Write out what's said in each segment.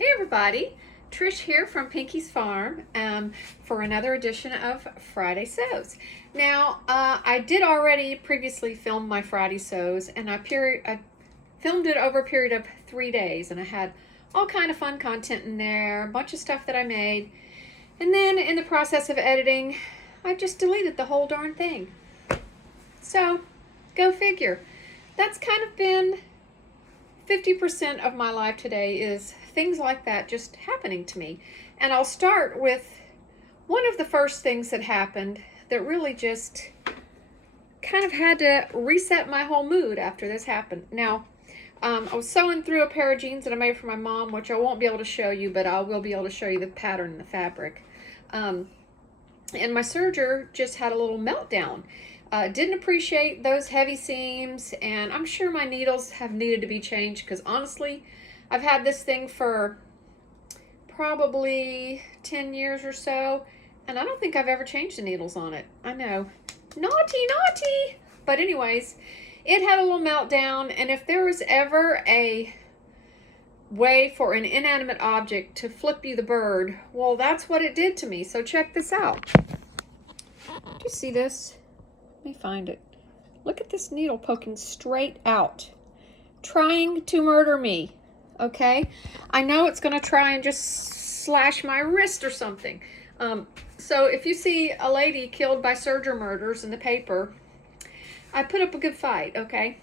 Hey everybody, Trish here from Pinky's Farm for another edition of Friday Sews. Now, I did already previously film my Friday Sews, and I filmed it over a period of 3 days, and I had all kind of fun content in there, a bunch of stuff that I made, and then in the process of editing, I just deleted the whole darn thing. So, go figure. That's kind of been 50% of my life today is things like that just happening to me. And I'll start with one of the first things that happened that really just kind of had to reset my whole mood after this happened. Now, I was sewing through a pair of jeans that I made for my mom, which I won't be able to show you, but I will be able to show you the pattern and the fabric. And my serger just had a little meltdown. Didn't appreciate those heavy seams, and I'm sure my needles have needed to be changed because honestly, I've had this thing for probably 10 years or so, and I don't think I've ever changed the needles on it. I know, naughty. But anyways, it had a little meltdown, and if there was ever a way for an inanimate object to flip you the bird, well, that's what it did to me. So check this out. Do you see this? Let me find it. Look at this needle poking straight out, trying to murder me. Okay, I know it's going to try and just slash my wrist or something. So if you see a lady killed by serger murders in the paper, I put up a good fight. Okay.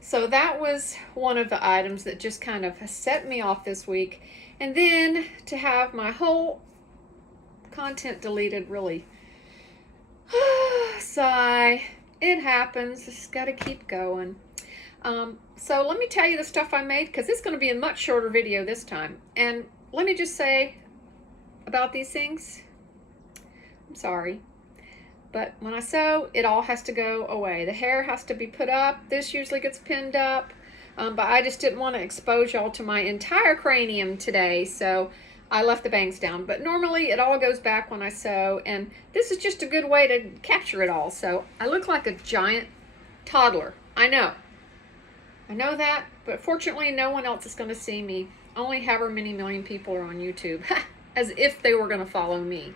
So that was one of the items that just kind of set me off this week, and then to have my whole content deleted really. Sigh. It happens. Just got to keep going. So let me tell you the stuff I made, because it's going to be a much shorter video this time. And let me just say about these things, I'm sorry, but when I sew, it all has to go away. The hair has to be put up. This usually gets pinned up, but I just didn't want to expose y'all to my entire cranium today, so I left the bangs down. But normally it all goes back when I sew, and this is just a good way to capture it all. So I look like a giant toddler. I know that, but fortunately no one else is going to see me. Only however many million people are on YouTube. As if they were going to follow me.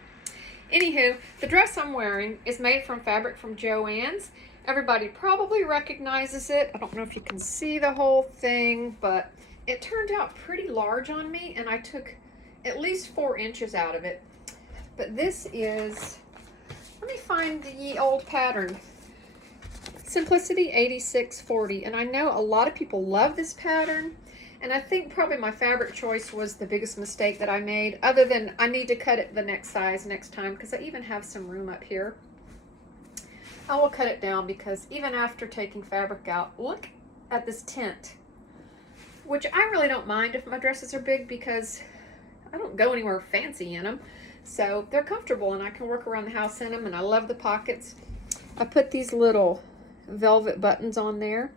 Anywho, the dress I'm wearing is made from fabric from Joann's. Everybody probably recognizes it. I don't know if you can see the whole thing, but it turned out pretty large on me, and I took at least 4 inches out of it. But this is, let me find the ye old pattern. Simplicity 8640, and I know a lot of people love this pattern, and I think probably my fabric choice was the biggest mistake that I made, other than I need to cut it the next size next time, because I even have some room up here. I will cut it down, because even after taking fabric out, look at this tint, which I really don't mind if my dresses are big, because I don't go anywhere fancy in them, so they're comfortable and I can work around the house in them. And I love the pockets. I put these little velvet buttons on there,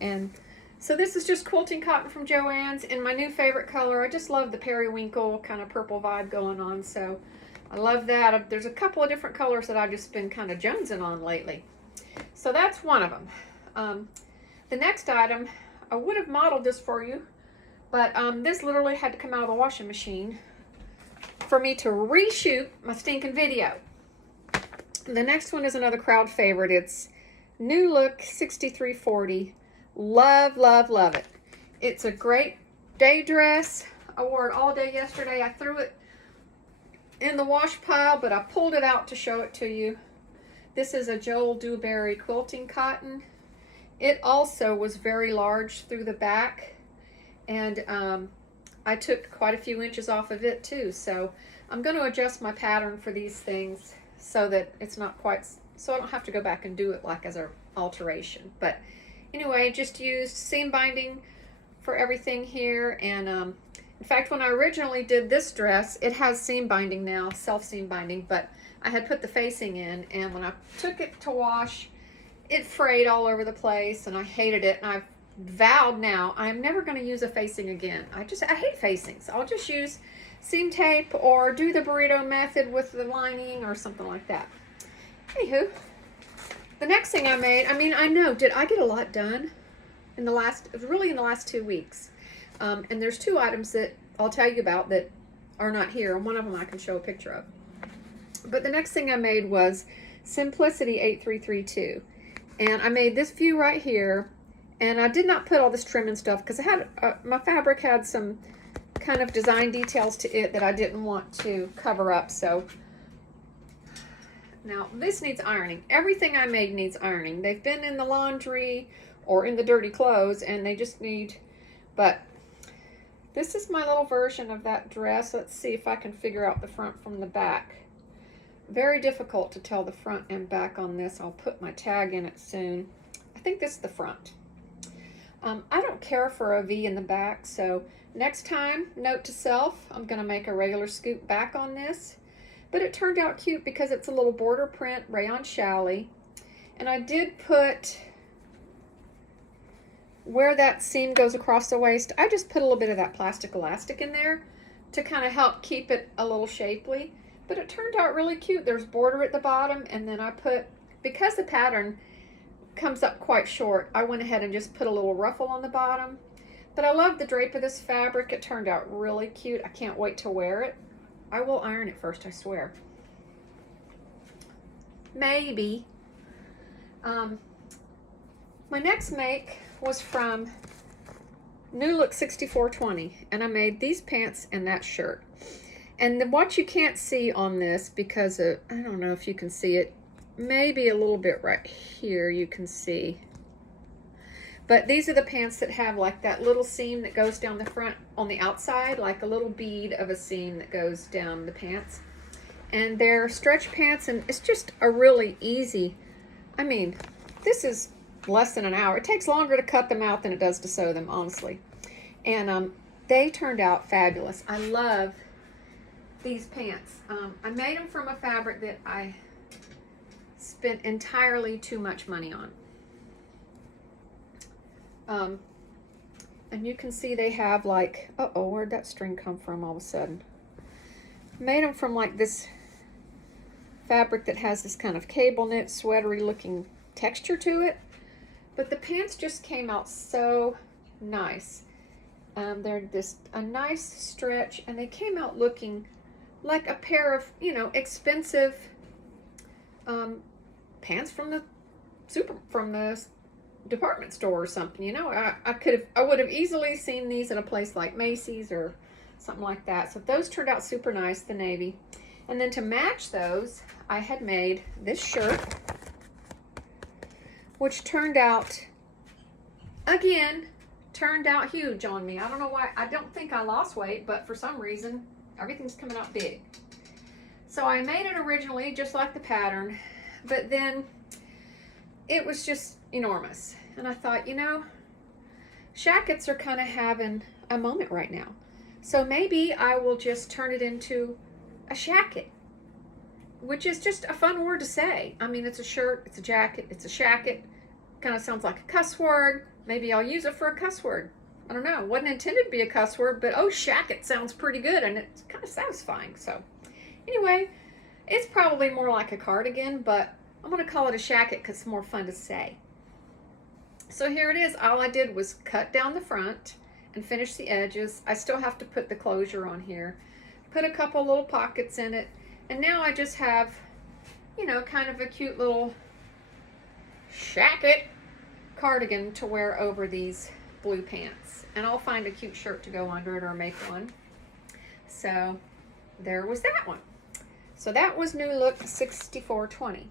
and so this is just quilting cotton from Joann's in my new favorite color. I just love the periwinkle kind of purple vibe going on, so I love that. There's a couple of different colors that I've just been kind of jonesing on lately, so that's one of them. The next item, I would have modeled this for you, but this literally had to come out of the washing machine for me to reshoot my stinking video. The next one is another crowd favorite. It's New Look 6340. Love it. It's a great day dress. I wore it all day yesterday. I threw it in the wash pile, but I pulled it out to show it to you. This is a Joel Dewberry quilting cotton. It also was very large through the back, and I took quite a few inches off of it too, so I'm going to adjust my pattern for these things so that it's not quite, so I don't have to go back and do it like as an alteration. But anyway, just used seam binding for everything here, and in fact, when I originally did this dress, it has seam binding now, self seam binding, but I had put the facing in, and when I took it to wash, it frayed all over the place, and I hated it, and I've vowed now I'm never going to use a facing again. I hate facings. I'll just use seam tape or do the burrito method with the lining or something like that. Anywho, the next thing I made, I know, did I get a lot done in the last, really in the last 2 weeks? And there's two items that I'll tell you about that are not here. And one of them I can show a picture of. But the next thing I made was Simplicity 8332. And I made this view right here. And I did not put all this trim and stuff because I had my fabric had some kind of design details to it that I didn't want to cover up. So now this needs ironing. Everything I made needs ironing. They've been in the laundry or in the dirty clothes and they just need, but this is my little version of that dress. Let's see if I can figure out the front from the back. Very difficult to tell the front and back on this. I'll put my tag in it soon. I think this is the front. I don't care for a V in the back, so next time, note to self, I'm going to make a regular scoop back on this. But it turned out cute because it's a little border print rayon challis. And I did put, where that seam goes across the waist, I just put a little bit of that plastic elastic in there to kind of help keep it a little shapely. But it turned out really cute. There's border at the bottom, and then I put, because the pattern comes up quite short, I went ahead and just put a little ruffle on the bottom. But I love the drape of this fabric. It turned out really cute. I can't wait to wear it. I will iron it first, I swear. Maybe. My next make was from New Look 6420, and I made these pants and that shirt. And what you can't see on this, because of, I don't know if you can see it, maybe a little bit right here you can see. But these are the pants that have like that little seam that goes down the front on the outside, like a little bead of a seam that goes down the pants. And they're stretch pants, and it's just a really easy, I mean, this is less than an hour. It takes longer to cut them out than it does to sew them, honestly. And they turned out fabulous. I love these pants. I made them from a fabric that I spent entirely too much money on. And you can see they have like, uh-oh, where'd that string come from all of a sudden? Made them from like this fabric that has this kind of cable knit, sweatery looking texture to it. But the pants just came out so nice. They're just a nice stretch, and they came out looking like a pair of, you know, expensive pants from the department store or something. You know, I would have easily seen these at a place like Macy's or something like that. So those turned out super nice, the navy. And then to match those, I had made this shirt, which turned out, again, turned out huge on me. I don't know why. I don't think I lost weight, but for some reason, everything's coming out big. So I made it originally just like the pattern, but then it was just enormous. And I thought, you know, shackets are kind of having a moment right now. So maybe I will just turn it into a shacket, which is just a fun word to say. I mean, it's a shirt, it's a jacket, it's a shacket. Kind of sounds like a cuss word. Maybe I'll use it for a cuss word. I don't know. It wasn't intended to be a cuss word, but oh, shacket sounds pretty good, and it's kind of satisfying. So anyway, it's probably more like a cardigan, but I'm going to call it a shacket because it's more fun to say. So here it is. All I did was cut down the front and finish the edges. I still have to put the closure on here. Put a couple little pockets in it. And now I just have, you know, kind of a cute little shacket cardigan to wear over these blue pants. And I'll find a cute shirt to go under it or make one. So there was that one. So that was New Look 6420.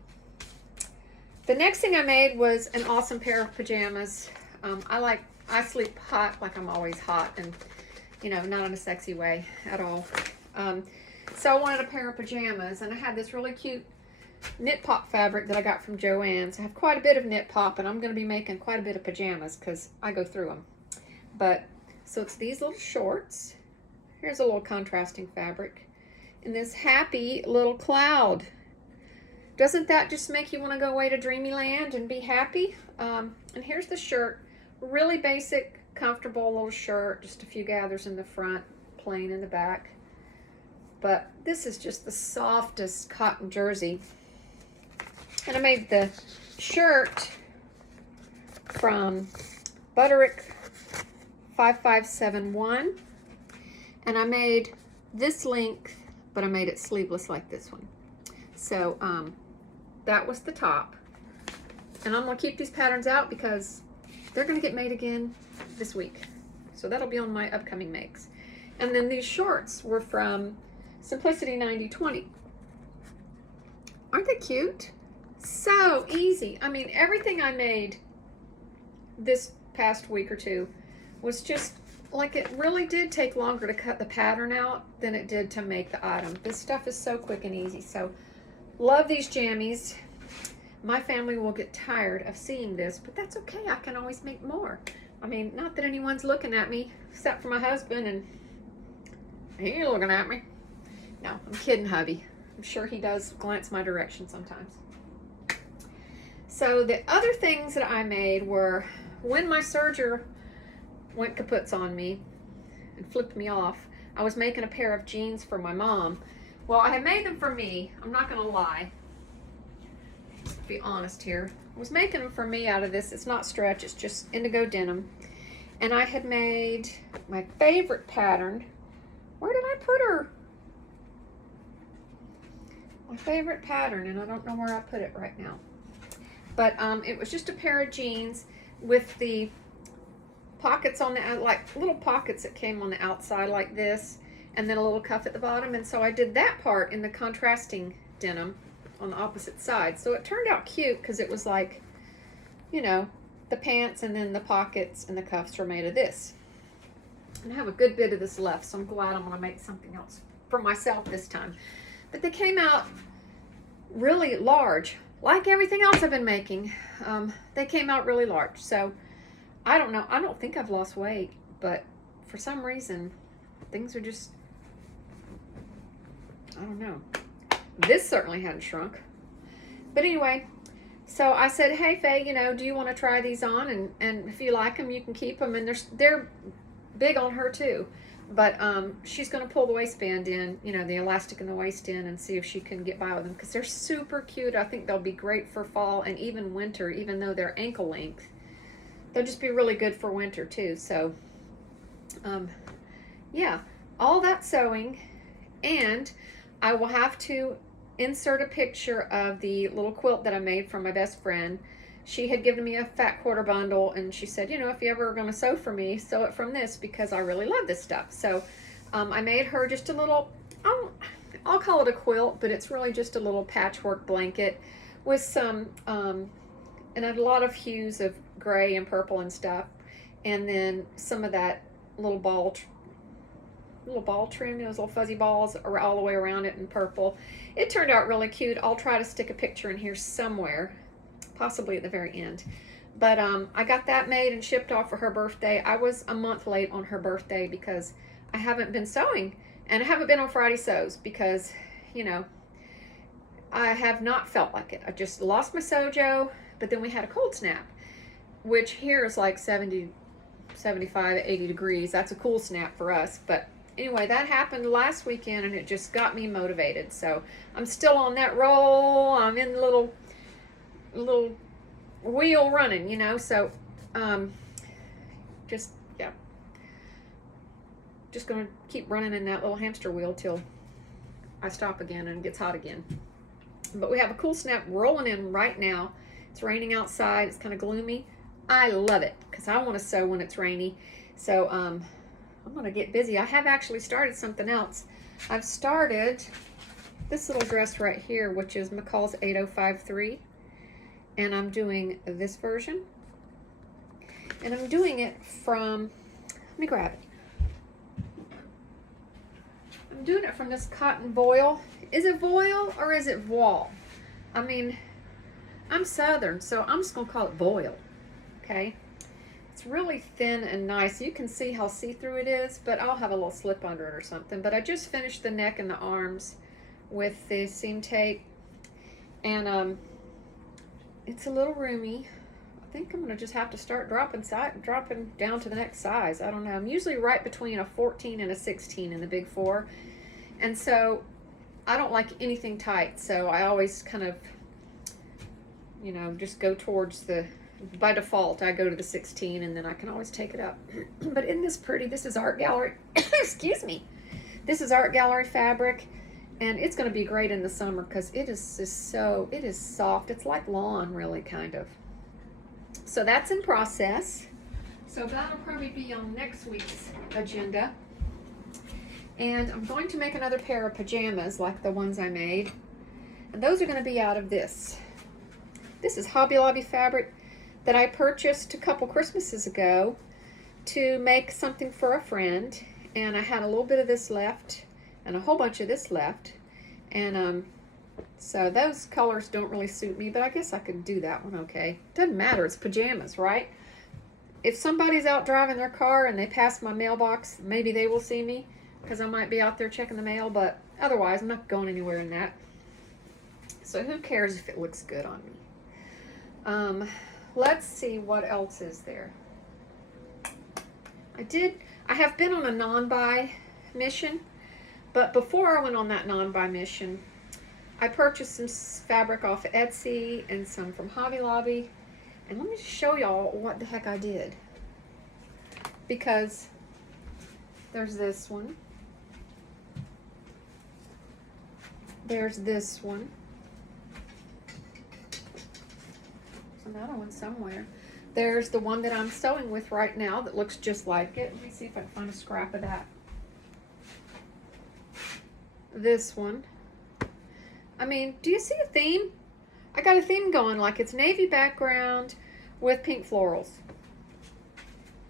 The next thing I made was an awesome pair of pajamas. I sleep hot, like I'm always hot, and you know, not in a sexy way at all. So I wanted a pair of pajamas, and I had this really cute knit pop fabric that I got from Joann's. I have quite a bit of knit pop, and I'm going to be making quite a bit of pajamas because I go through them. But so it's these little shorts. Here's a little contrasting fabric, and this happy little cloud. Doesn't that just make you want to go away to Dreamyland and be happy? And here's the shirt. Really basic, comfortable little shirt. Just a few gathers in the front, plain in the back. But this is just the softest cotton jersey. And I made the shirt from Butterick 5571. And I made this length, but I made it sleeveless like this one. So that was the top. And I'm gonna keep these patterns out because they're gonna get made again this week. So that'll be on my upcoming makes. And then these shorts were from Simplicity 9020. Aren't they cute? So easy. I mean, everything I made this past week or two was just like, it really did take longer to cut the pattern out than it did to make the item. This stuff is so quick and easy. So love these jammies. My family will get tired of seeing this, but that's okay. I can always make more. I mean, not that anyone's looking at me except for my husband, and he's looking at me. No, I'm kidding, hubby. I'm sure he does glance my direction sometimes. So the other things that I made were, when my serger went kaputs on me and flipped me off, I was making a pair of jeans for my mom. Well, I had made them for me. I'm not gonna lie. Let's be honest here. I was making them for me out of this. It's not stretch, it's just indigo denim. And I had made my favorite pattern. Where did I put her? My favorite pattern, and I don't know where I put it right now. But it was just a pair of jeans with the pockets on the, like little pockets that came on the outside like this, and then a little cuff at the bottom. And so I did that part in the contrasting denim on the opposite side. So it turned out cute because it was like, you know, the pants and then the pockets and the cuffs were made of this. And I have a good bit of this left, so I'm glad I'm gonna make something else for myself this time. But they came out really large, like everything else I've been making. They came out really large. So I don't know, I don't think I've lost weight, but for some reason, things are just, I don't know. This certainly hadn't shrunk. But anyway, so I said, hey Faye, you know, do you want to try these on? And if you like them, you can keep them. And they're big on her too. But she's going to pull the waistband in, you know, the elastic in the waist in, and see if she can get by with them, because they're super cute. I think they'll be great for fall and even winter, even though they're ankle length. They'll just be really good for winter too. So yeah, all that sewing. And I will have to insert a picture of the little quilt that I made from my best friend. She had given me a fat quarter bundle, and she said, you know, if you ever are going to sew for me, sew it from this, because I really love this stuff. So I made her just a little, I'll call it a quilt, but it's really just a little patchwork blanket with some, and a lot of hues of gray and purple and stuff, and then some of that little ball trim, those little fuzzy balls are all the way around it in purple. It turned out really cute. I'll try to stick a picture in here somewhere, possibly at the very end. But I got that made and shipped off for her birthday. I was a month late on her birthday because I haven't been sewing, and I haven't been on Friday sews because, you know, I have not felt like it. I just lost my sojo, but then we had a cold snap, which here is like 70, 75, 80 degrees. That's a cool snap for us. But anyway, that happened last weekend, and it just got me motivated. So I'm still on that roll. I'm in the little wheel running, you know. So just, yeah, just gonna keep running in that little hamster wheel till I stop again and it gets hot again. But we have a cool snap rolling in right now. It's raining outside. It's kind of gloomy. I love it because I want to sew when it's rainy. So I'm gonna get busy. I have actually started something else. I've started this little dress right here, which is McCall's 8053. And I'm doing this version. And I'm doing it from, let me grab it. I'm doing it from this cotton voile. Is it voile or is it voile? I mean, I'm Southern, so I'm just gonna call it voile, okay? It's really thin and nice. You can see how see-through it is, but I'll have a little slip under it or something. But I just finished the neck and the arms with the seam tape. And it's a little roomy. I think I'm gonna just have to start dropping down to the next size. I don't know. I'm usually right between a 14 and a 16 in the big 4. And so I don't like anything tight. So I always kind of, you know, just go towards the by default, I go to the 16 and then I can always take it up. But isn't this pretty? This is Art Gallery. Excuse me. This is Art Gallery fabric, and it's going to be great in the summer because it is just it is soft. It's like lawn, really, kind of. So that's in process. So that'll probably be on next week's agenda. And I'm going to make another pair of pajamas like the ones I made. And those are going to be out of this. This is Hobby Lobby fabric that I purchased a couple Christmases ago to make something for a friend. And I had a little bit of this left and a whole bunch of this left. And so those colors don't really suit me, but I guess I could do that one okay. Doesn't matter, it's pajamas, right? If somebody's out driving their car and they pass my mailbox, maybe they will see me because I might be out there checking the mail, but otherwise I'm not going anywhere in that. So who cares if it looks good on me? Let's see what else is there. I have been on a non-buy mission, but before I went on that non-buy mission, I purchased some fabric off of Etsy and some from Hobby Lobby. And let me just show y'all what the heck I did. Because there's this one. There's this one. There's another one somewhere. There's the one that I'm sewing with right now that looks just like it. Let me see if I can find a scrap of that. This one. I mean, do you see a theme? I got a theme going, like it's navy background with pink florals.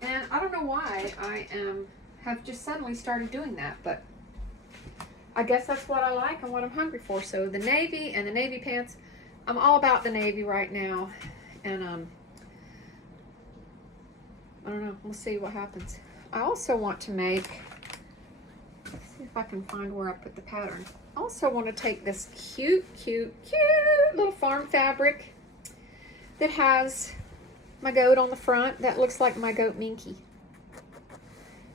And I don't know why I have just suddenly started doing that, but I guess that's what I like and what I'm hungry for. So the navy and the navy pants, I'm all about the navy right now. And I don't know, we'll see what happens. I also want to make, let's see if I can find where I put the pattern. I also want to take this cute little farm fabric that has my goat on the front. That looks like my goat Minky.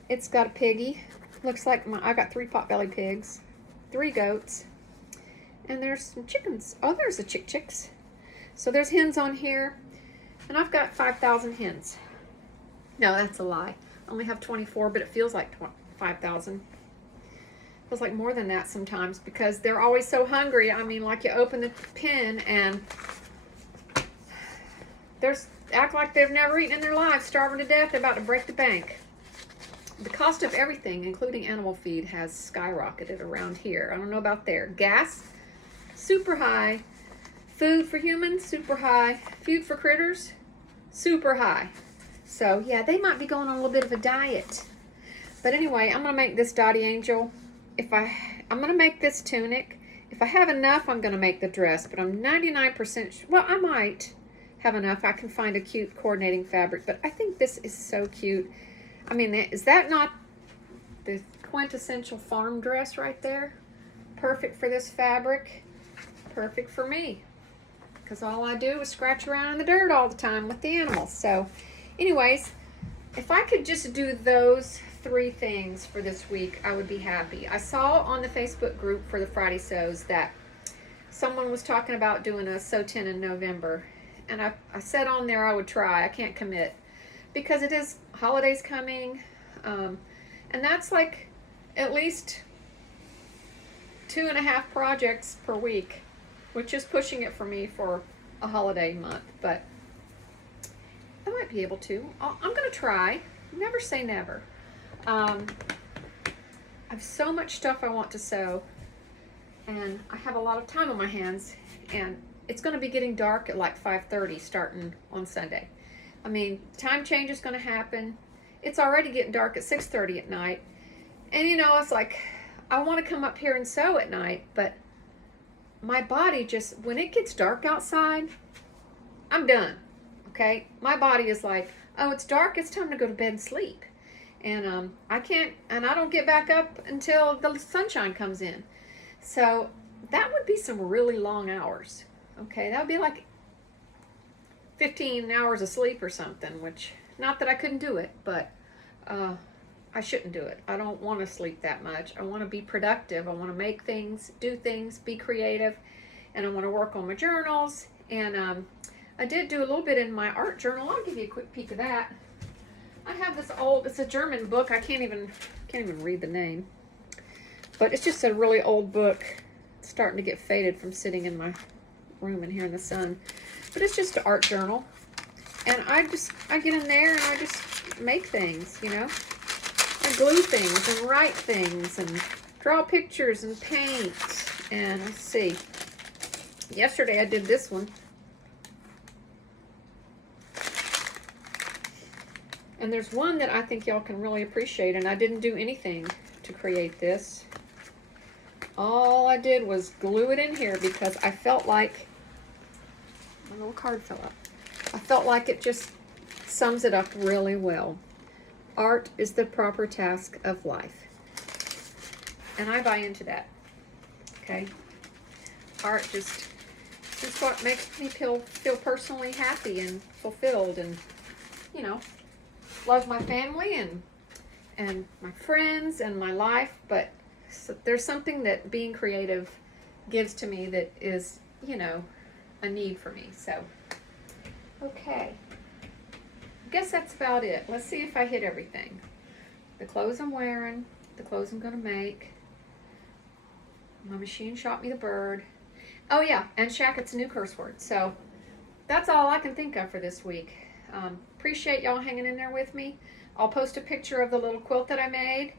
It's got a piggy. Looks like I got 3 potbelly pigs, 3 goats, and there's some chickens. Oh, there's the chicks. So there's hens on here, and I've got 5,000 hens. No, that's a lie. I only have 24, but it feels like 5,000. Feels like more than that sometimes because they're always so hungry. I mean, like you open the pen and act like they've never eaten in their lives, starving to death, about to break the bank. The cost of everything, including animal feed, has skyrocketed around here. I don't know about there. Gas, super high. Food for humans, super high. Food for critters, super high. So yeah, they might be going on a little bit of a diet. But anyway, I'm gonna make this Dottie Angel. I'm gonna make this tunic. If I have enough, I'm gonna make the dress, but I'm 99% well, I might have enough. I can find a cute coordinating fabric, but I think this is so cute. I mean, is that not the quintessential farm dress right there? Perfect for this fabric, perfect for me, because all I do is scratch around in the dirt all the time with the animals. So anyways, if I could just do those 3 things for this week, I would be happy. I saw on the Facebook group for the Friday Sews that someone was talking about doing a sew tin in November, and I said on there I would try. I can't commit because it is holidays coming, and that's like at least 2.5 projects per week, which is pushing it for me for a holiday month, but I might be able to. I'm gonna try. Never say never. I have so much stuff I want to sew, and I have a lot of time on my hands, and it's going to be getting dark at like 5:30 starting on Sunday. I mean, time change is going to happen. It's already getting dark at 6:30 at night, and you know, it's like I want to come up here and sew at night, but my body just, when it gets dark outside, I'm done. Okay, my body is like, oh, it's dark, it's time to go to bed and sleep. And I can't, and I don't get back up until the sunshine comes in. So that would be some really long hours. Okay, that would be like 15 hours of sleep or something, which, not that I couldn't do it, but I shouldn't do it. I don't want to sleep that much. I want to be productive. I want to make things, do things, be creative, and I want to work on my journals. And I did do a little bit in my art journal. I'll give you a quick peek of that. I have this old, it's a German book. I can't even read the name. But it's just a really old book. It's starting to get faded from sitting in my room in here in the sun. But it's just an art journal. And I get in there and I just make things, you know. I glue things and write things and draw pictures and paint. And let's see. Yesterday I did this one. And there's one that I think y'all can really appreciate, and I didn't do anything to create this. All I did was glue it in here because I felt like, my little card fell out. I felt like it just sums it up really well. Art is the proper task of life. And I buy into that, okay? Art just is what makes me feel personally happy and fulfilled and, you know, love my family and my friends and my life, but there's something that being creative gives to me that is, you know, a need for me. So, okay. I guess that's about it. Let's see if I hit everything. The clothes I'm wearing, the clothes I'm going to make. My machine shot me the bird. Oh yeah, and shacket's a new curse word. So that's all I can think of for this week. Appreciate y'all hanging in there with me. I'll post a picture of the little quilt that I made.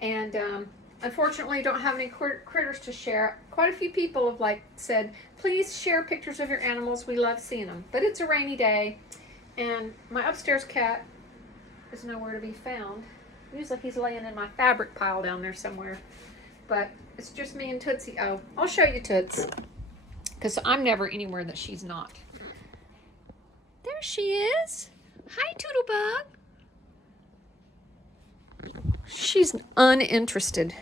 And unfortunately, don't have any critters to share. Quite a few people have said, please share pictures of your animals. We love seeing them. But it's a rainy day. And my upstairs cat is nowhere to be found. Usually he's laying in my fabric pile down there somewhere. But it's just me and Tootsie. Oh, I'll show you Toots. Because I'm never anywhere that she's not. There she is. Hi, Toodlebug. She's uninterested.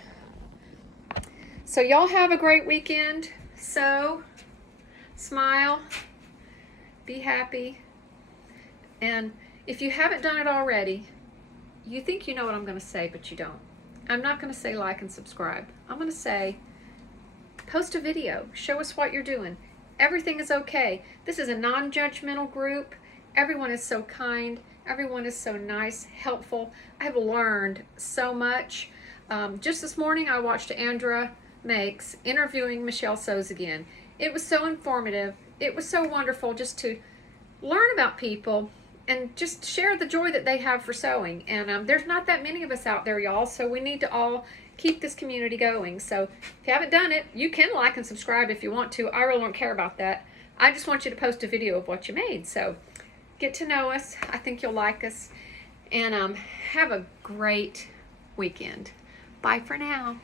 So y'all have a great weekend. Sew, smile, be happy. And if you haven't done it already, you think you know what I'm going to say, but you don't. I'm not going to say like and subscribe. I'm going to say post a video. Show us what you're doing. Everything is okay. This is a non-judgmental group. Everyone is so kind. Everyone is so nice, helpful. I've learned so much. Just this morning, I watched Andra Makes interviewing Michelle Sews again. It was so informative. It was so wonderful just to learn about people and just share the joy that they have for sewing. And there's not that many of us out there, y'all, so we need to all keep this community going. So if you haven't done it, you can like and subscribe if you want to. I really don't care about that. I just want you to post a video of what you made. So get to know us. I think you'll like us. And have a great weekend. Bye for now.